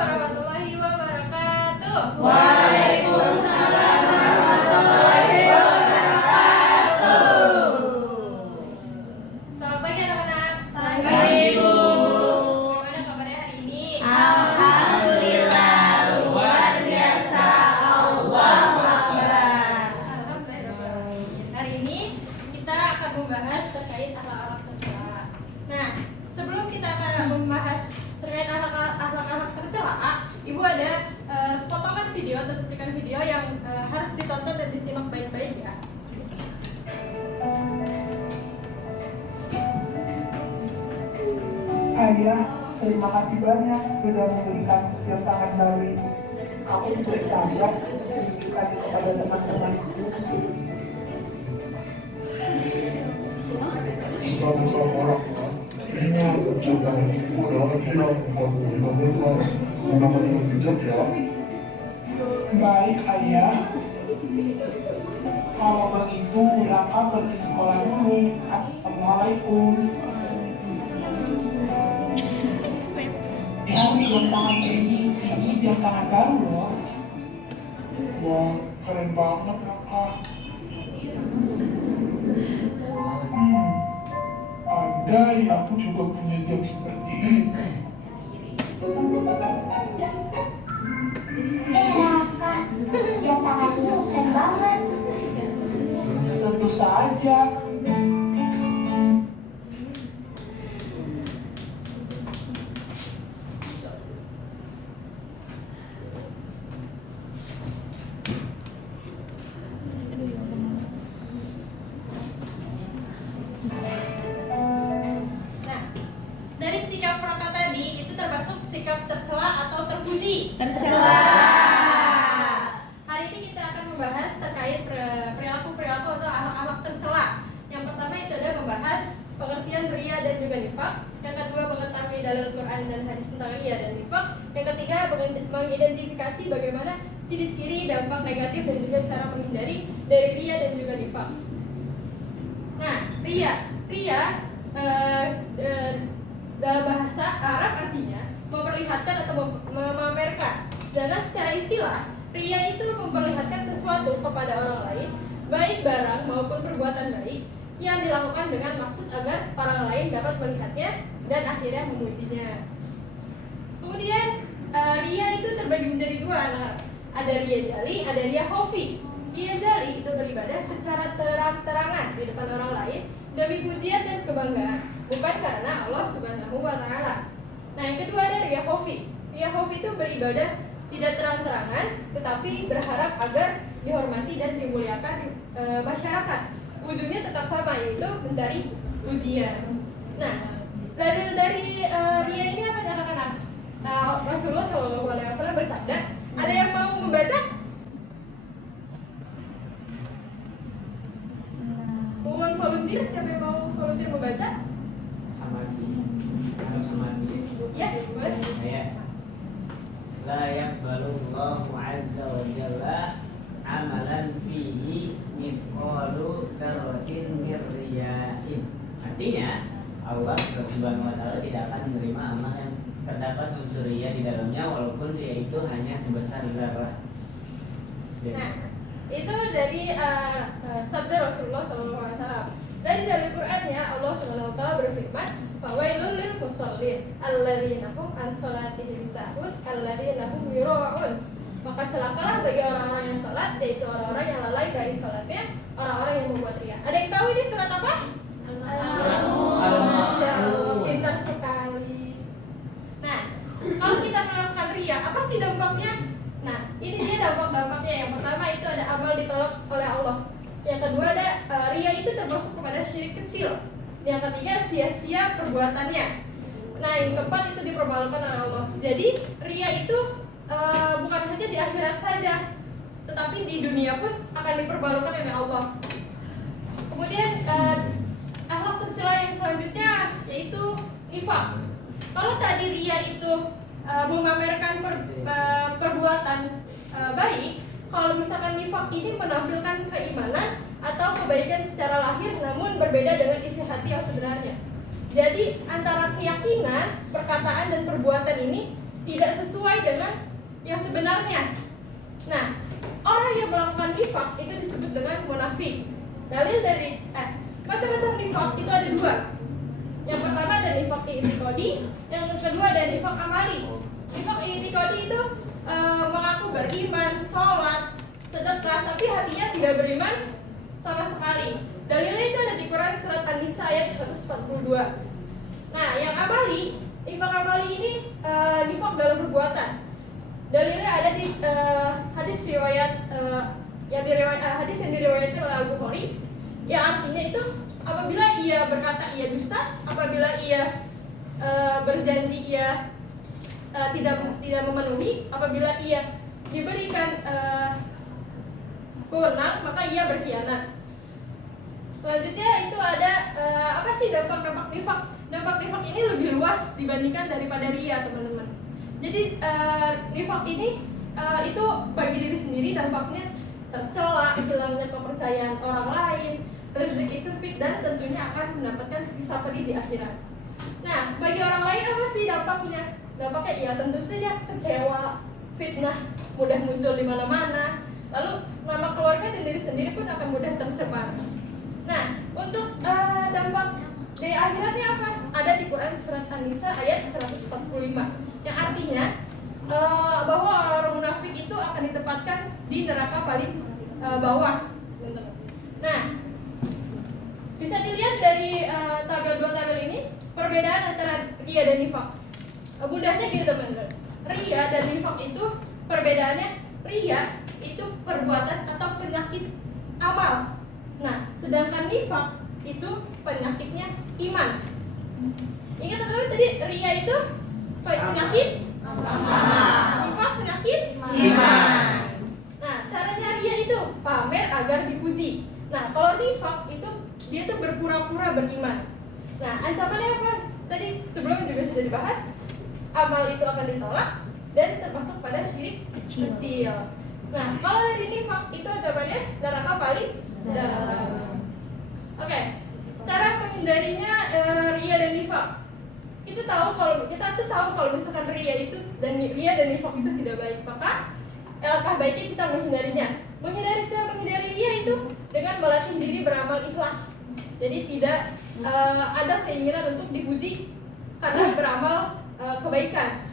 warahmatullahi wabarakatuh. Waalaikumsalam warahmatullahi wabarakatuh. Selamat pagi anak-anak. Pagi, Ibu. Gimana kabarnya hari ini? Alhamdulillah, luar biasa. Allahu Akbar. Alhamdulillah. Hari ini kita akan membahas terkait akhlak-akhlak tercela. Nah, sebelum kita akan membahas terkait akhlak-akhlak tercela, Ibu ada potongan video atau cuplikan video yang harus ditonton dan disimak baik-baik ya. Ayah, terima kasih banyak sudah memberikan jam tangan baru ini. Aku percaya menunjukkan kepada teman-temanku. Sama-sama Rahman. Ingat, jam tangan ibu adalah hadiah, bukan boleh memerlukan. Gunakan dengan bijak ya. Baik, Ayah. Kalau begitu, Raka pergi sekolah dulu. Assalamualaikum. Ya, jam tangan ini jam tangan baru loh. Wah, keren banget Raka. Andai aku juga punya jam seperti ini. Raka, jam tanganmu keren banget. Tentu saja. Nah, dari sikap Raka tadi itu termasuk sikap tercela atau terpuji. Tercela. Hari ini kita akan membahas terkait perilaku-perilaku atau akhlak-akhlak tercela. Yang pertama itu adalah membahas pengertian ria dan juga nifak. Yang kedua mengetahui dalil Quran dan hadis tentang ria dan nifak. Yang ketiga mengidentifikasi bagaimana ciri-ciri, dampak negatif dan juga cara menghindari dari ria dan juga nifak. Nah, ria dalam bahasa Arab artinya memperlihatkan atau memamerkan. Sedangkan secara istilah, ria itu memperlihatkan sesuatu kepada orang lain, baik barang maupun perbuatan baik yang dilakukan dengan maksud agar orang lain dapat melihatnya dan akhirnya memujinya. Kemudian ria itu terbagi menjadi dua, anak. Ada ria jali, ada ria khafi. Ria jali itu beribadah secara terang-terangan di depan orang lain demi pujian dan kebanggaan, bukan karena Allah Subhanahu wa Ta'ala. Nah, yang kedua ada ria khafi. Ria khafi itu beribadah tidak terang-terangan, tetapi berharap agar dihormati dan dimuliakan masyarakat. Ujungnya tetap sama, yaitu mencari pujian. Nah, dari ria ini apa anak-anak? Rasulullah SAW bersabda, ada yang mau membaca? Mau volunteer? Siapa yang mau volunteer membaca? Ya, boleh. Saya la yaqbalullahu azza wa jalla amalan fihi mithqalu dzarratin min riya'in. Artinya Allah Subhanahu wa taala tidak akan menerima amal yang terdapat unsur riya di dalamnya walaupun riya itu hanya sebesar zarah. Nah, itu dari sabda Rasulullah SAW. Dan dari Qurannya Allah SWT berfirman, "Fawailul lil musallin alladzina hum an salatihim sahun alladzina hum yura'un." Maka celakalah bagi orang-orang yang salat, yaitu orang-orang yang lalai dari salatnya, orang-orang yang membuat riya. Ada yang tahu ini surat apa? Masya Allah, pintar sekali. Nah, kalau kita melakukan riya, apa sih dampaknya? Nah, ini dia dampak-dampaknya. Yang pertama itu ada amal ditolak oleh Allah. Yang kedua ada ria itu termasuk kepada syirik kecil. Yang ketiga sia-sia perbuatannya. Nah, yang keempat itu dipermalukan oleh Allah. Jadi ria itu bukan hanya di akhirat saja, tetapi di dunia pun akan dipermalukan oleh Allah. Kemudian akhlak tercela yang selanjutnya yaitu nifak. Kalau tadi ria itu memamerkan perbuatan baik, kalau misalkan nifak ini menampilkan keimanan atau kebaikan secara lahir namun berbeda dengan isi hati yang sebenarnya. Jadi antara keyakinan, perkataan dan perbuatan ini tidak sesuai dengan yang sebenarnya. Nah, orang yang melakukan nifaq itu disebut dengan munafik. Dalil dari macam-macam nifaq itu ada dua. Yang pertama ada nifaq i'tiqadi, yang kedua ada nifaq amali. Nifaq i'tiqadi itu mengaku beriman, sholat, sedekah, tapi hatinya tidak beriman sama sekali. Dalilnya itu ada di Quran surat An-Nisa ayat 142. Nah, yang amali, nifaq amali ini nifaq dalam perbuatan. Dalilnya ada di hadis riwayat hadis yang diriwayatkan oleh Al-Bukhari, yang artinya itu apabila ia berkata ia dusta, apabila ia berjanji ia tidak memenuhi, apabila ia diberikan wewenang maka ia berkhianat. Selanjutnya itu ada apa sih dampak-dampak nifaq? Dampak nifaq ini lebih luas dibandingkan daripada ria, teman-teman. Jadi nifaq ini itu bagi diri sendiri dampaknya tercela, hilangnya kepercayaan orang lain, rezeki sempit, dan tentunya akan mendapatkan siksa pedih di akhirat. Nah, bagi orang lain apa sih dampaknya? Dampaknya ya tentu saja kecewa, fitnah mudah muncul di mana-mana, lalu nama keluarga dan diri sendiri pun akan mudah tercemar. Nah, untuk dampak di akhiratnya apa? Ada di Quran surat An-Nisa ayat 145, yang artinya bahwa orang-orang munafik itu akan ditempatkan di neraka paling bawah. Nah, bisa dilihat dari dua tabel ini perbedaan antara ria dan nifaq. Mudahnya gitu, teman-teman. Ria dan nifaq itu perbedaannya, ria itu perbuatan atau penyakit amal. Nah, sedangkan nifaq itu penyakitnya iman. Ingat teman-teman tadi ria itu penyakit nifaq penyakit Iman. Nah, caranya ria itu pamer agar dipuji. Nah, kalau nifaq itu dia tuh berpura-pura beriman. Nah, ancamannya apa? Tadi sebelum juga sudah dibahas, amal itu akan ditolak dan termasuk pada syirik kecil. Nah, kalau dari nifaq itu ancamannya neraka paling dalam. Oke, cara menghindarinya ria dan nifaq. Kita tuh tahu kalau misalkan ria dan nifaq itu tidak baik, maka alangkah baiknya kita menghindarinya. Cara menghindari ria itu dengan melatih diri beramal ikhlas. Jadi tidak ada keinginan untuk dipuji karena beramal kebaikan.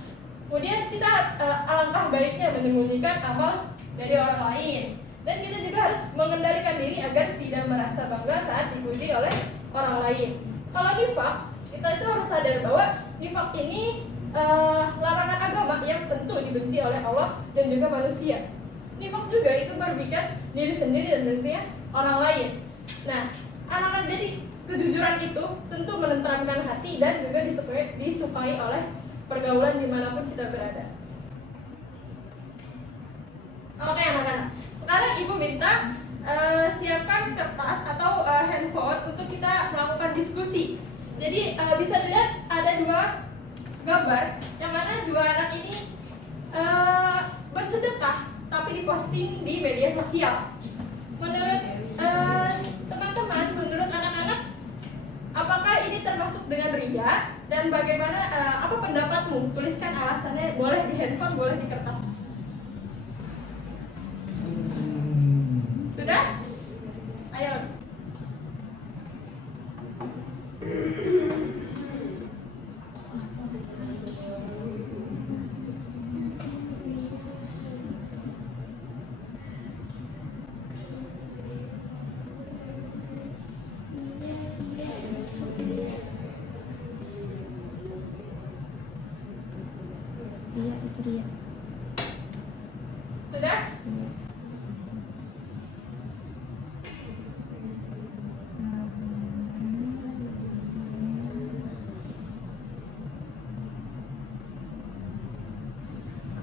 Kemudian kita alangkah baiknya menyembunyikan amal dari orang lain. Dan kita juga harus mengendalikan diri agar tidak merasa bangga saat dipuji oleh orang lain. Kalau nifaq, kita itu harus sadar bahwa nifaq ini larangan agama yang tentu dibenci oleh Allah dan juga manusia. Nifaq juga itu merugikan diri sendiri dan tentunya orang lain. Nah, anak-anak jadi kejujuran itu tentu menenteramkan hati dan juga disukai oleh pergaulan dimanapun kita berada. Oke anak-anak, sekarang ibu minta siapkan kertas atau handphone untuk kita melakukan diskusi. Jadi bisa dilihat ada dua gambar, yang mana dua anak ini bersedekah tapi diposting di media sosial. Menurut teman-teman, menurut anak-anak, apakah ini termasuk dengan ria? Dan bagaimana, apa pendapatmu? Tuliskan alasannya, boleh di handphone, boleh di kertas. Sudah? Ayo. Iya, itu dia. Sudah?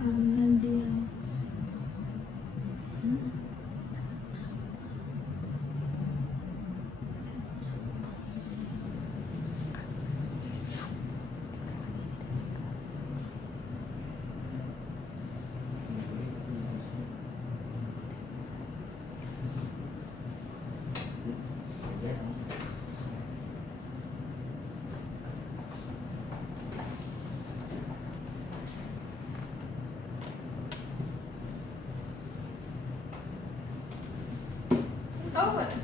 Karena dia bawah mana?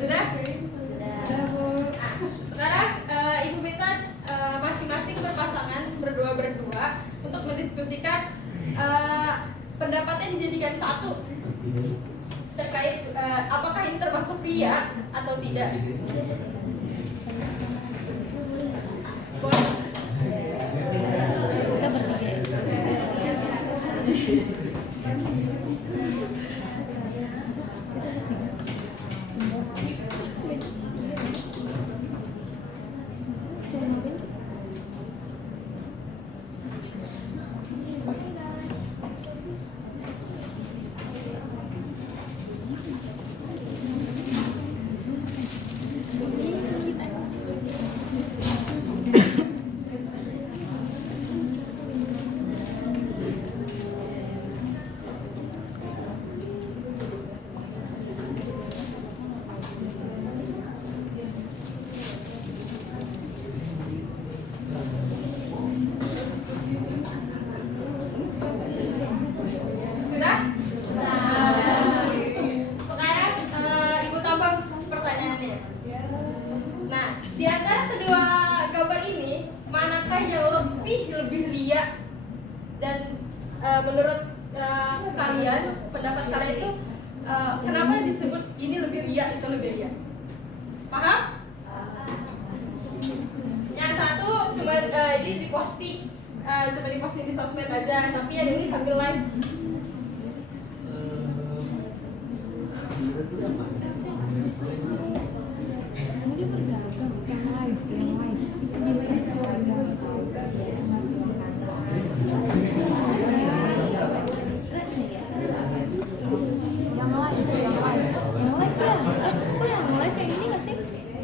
Sudah? Sekarang Ibu minta masing-masing berpasangan berdua untuk mendiskusikan pendapatnya dijadikan satu terkait apakah ini termasuk ria atau tidak. Boleh? Kita bertiga. Sudah? Sekarang Ibu tambah pertanyaannya. Nah, di antara kedua gambar ini, manakah yang lebih ria? Dan menurut kalian, pendapat kalian itu kenapa disebut ini lebih ria, itu lebih ria? Paham? Yang satu cuma ini diposting, cuma diposting di sosmed aja, tapi yang ini sambil live. Dia bergabung yang live.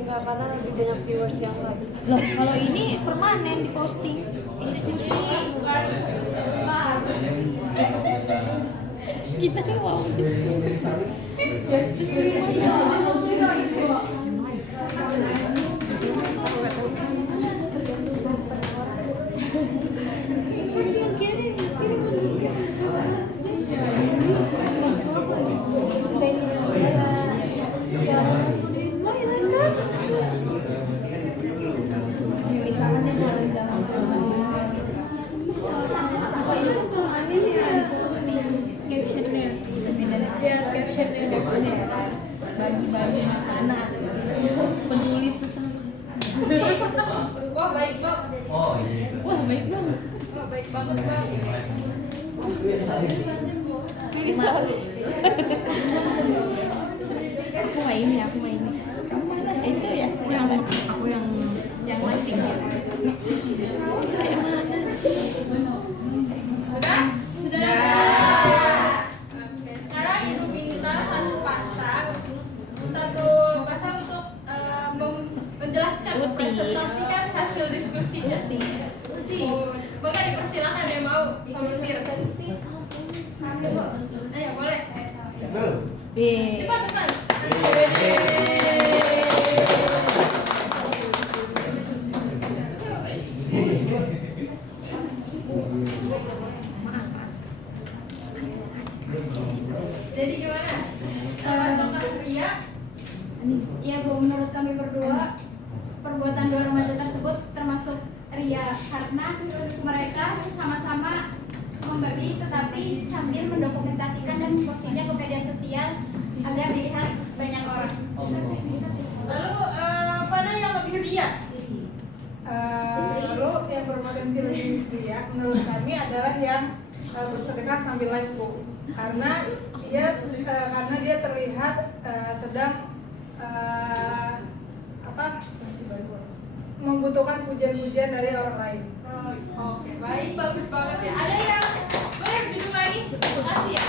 Enggak, karena lebih banyak viewers yang live. Loh, kalau ini permanen di posting. Kita nih mau diskusi. Misalnya jalan-jalan bagi-bagi makanan, peduli sesama. Wah, baik banget. Oh iya. Wah, baik banget. Wah, baik banget, Bang. Pilih selalu. Aku mah ini. Kamu mana? Itu ya, aku yang posting. Kayak mana sih? Sudah? Sudah. Oke, sekarang Ibu minta satu pasang untuk menjelaskan, mempresentasikan hasil diskusinya. Maka dipersilakan yang mau volunteer. Ayo, boleh. Cepat. Jadi gimana? Termasuk ria? Iya Bu, menurut kami berdua perbuatan dua remaja tersebut termasuk ria karena mereka sama-sama memberi tetapi sambil mendokumentasikan dan mempostingnya ke media sosial agar dilihat banyak orang. Lalu mana yang lebih ria? Lalu yang berpotensi lebih ria menurut kami adalah yang bersedekah sambil live Bu. Karena dia terlihat sedang membutuhkan pujian-pujian dari orang lain. Oke, baik, bagus banget ya. Ada yang boleh duduk lagi? Terima kasih ya.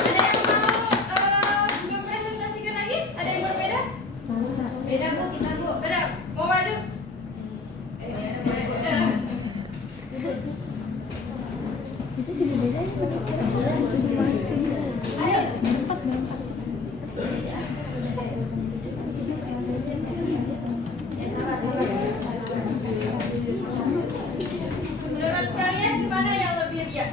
Ada yang mau mempresentasikan lagi? Ada yang berbeda? Beda Bu, kita Bu. Beda, mau maju? Itu juga beda ya. Ayo. Berempat. kalian gimana yang lebih ria?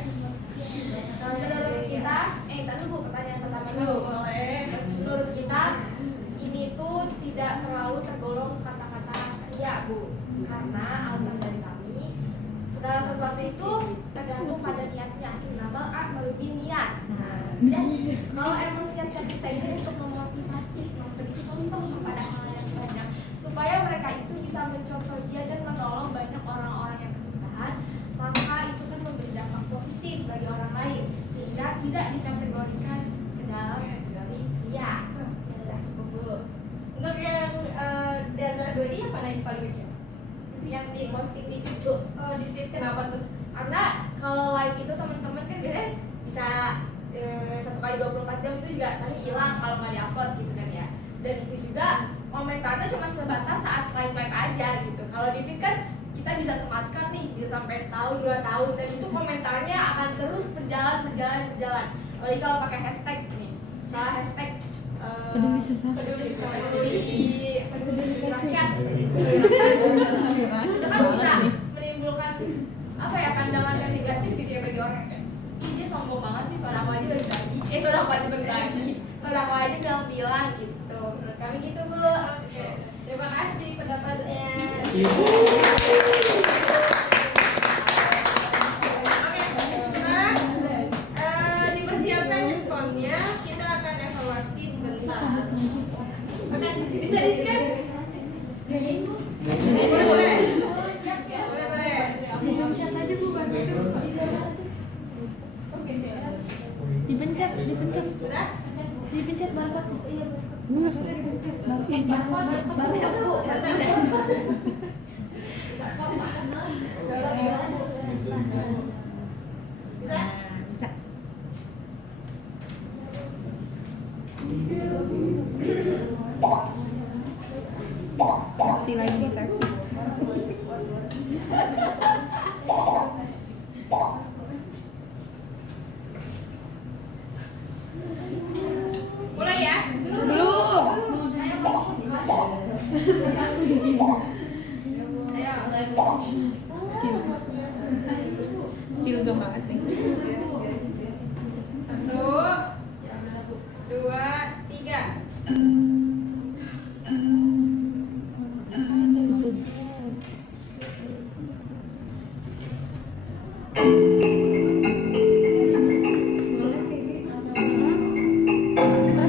Menurut kita, tadi dulu pertanyaan pertama dulu. Menurut kita ini tuh tidak terlalu tergolong kata-kata ria, Bu. Karena alasan dari kami, segala sesuatu itu tergantung pada niatnya. Innamal a'malu binniyat. Dan kalau emang niatnya kita ini untuk memotivasi, memberi contoh kepada hal yang banyak, supaya mereka itu bisa mencontoh dia dan menolong banyak orang-orang yang kesusahan, maka itu kan memberi dampak positif bagi orang lain, sehingga tidak dikategorikan ke dalam kategori ria. Ya, cukup dulu. Untuk yang di antara dua ini yang mana yang paling lucu? Yang di posting di feed tuh, Di feed kenapa tuh? karena kalau live itu teman-teman kan biasanya bisa 1 kali 24 jam itu juga tadi hilang kalau nggak diupload gitu kan ya. Dan itu juga komentarnya cuma sebatas saat live aja gitu. Kalau di feed kan kita bisa sematkan nih, bisa sampai setahun 2 tahun, dan itu komentarnya akan terus berjalan. Apalagi kalau pakai hashtag nih, misalnya hashtag Peduli sesama. peduli rakyat. Itu kan bisa menimbulkan apa ya, pandangan yang negatif gitu ya bagi orang yang kayak, ih dia sombong banget sih, sodako aja bagi-bagi, sodako aja bilang gitu. Menurut kami gitu, Bu. Oke, terima kasih pendapatnya. Sekarang dipersiapkan handphonenya, kita akan evaluasi sebentar. Oke, bisa di-scan? Boleh. Dipencet. Udah? Dipencet banget. Iya, Bisa? bisa. Sakti lagi, sakti. Mulai ya? Belum. Saya mau Ayo. Kecil dong banget nih. 1, 2, 3.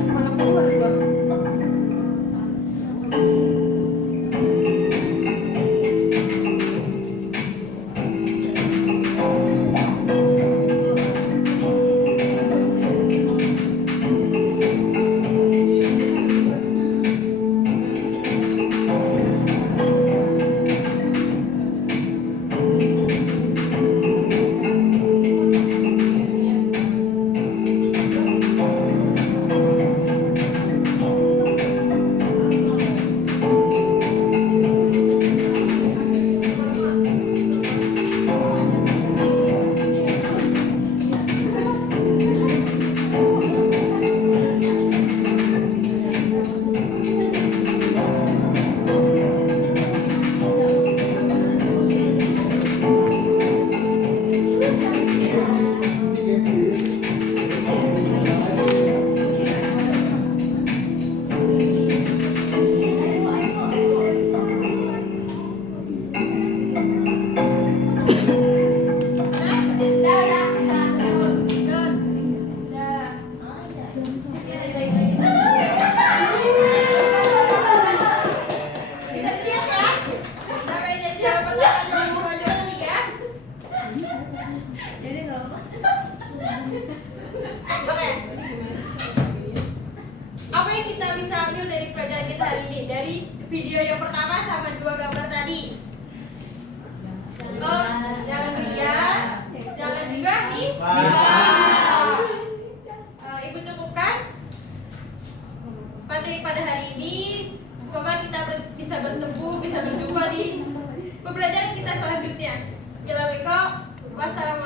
Mana keluar gua? Bisa dilihat ya? Sampai jadi jawab pertanyaan di pojok ketiga. Jadi nggak apa. Oke. Apa yang kita bisa ambil dari pelajaran kita hari ini? Dari video yang pertama sama 2 gambar tadi. Oh, jangan ria, jangan juga nih. Ibu cukupkan materi pada hari ini. Semoga kita bisa bertemu, bisa berjumpa di pembelajaran kita selanjutnya. Wassalamualaikum